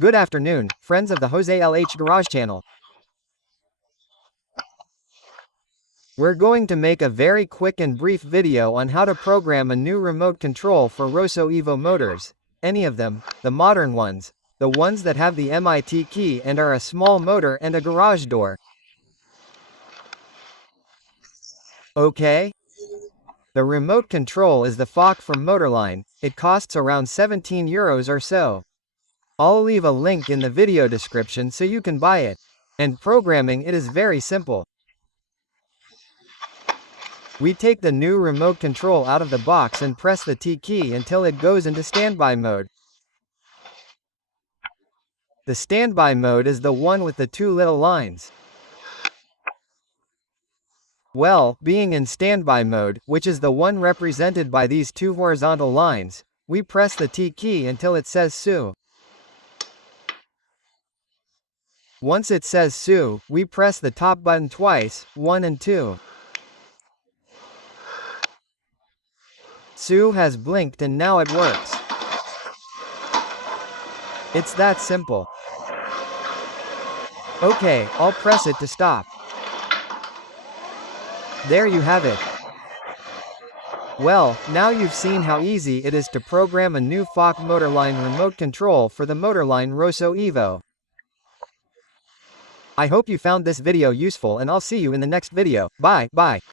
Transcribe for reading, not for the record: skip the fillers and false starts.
Good afternoon, friends of the Jose LH Garage channel. We're going to make a very quick and brief video on how to program a new remote control for Rosso Evo motors. Any of them, the modern ones, the ones that have the MIT key and are a small motor and a garage door. Okay? The remote control is the Falk from Motorline. It costs around €17 or so. I'll leave a link in the video description so you can buy it. And programming it is very simple. We take the new remote control out of the box and press the T key until it goes into standby mode. The standby mode is the one with the two little lines. Well, being in standby mode, which is the one represented by these two horizontal lines, we press the T key until it says SU. Once it says SU, we press the top button twice, 1 and 2. SU has blinked and now it works. It's that simple. Okay, I'll press it to stop. There you have it. Well, now you've seen how easy it is to program a new Falk Motorline remote control for the Motorline Rosso Evo. I hope you found this video useful and I'll see you in the next video. Bye.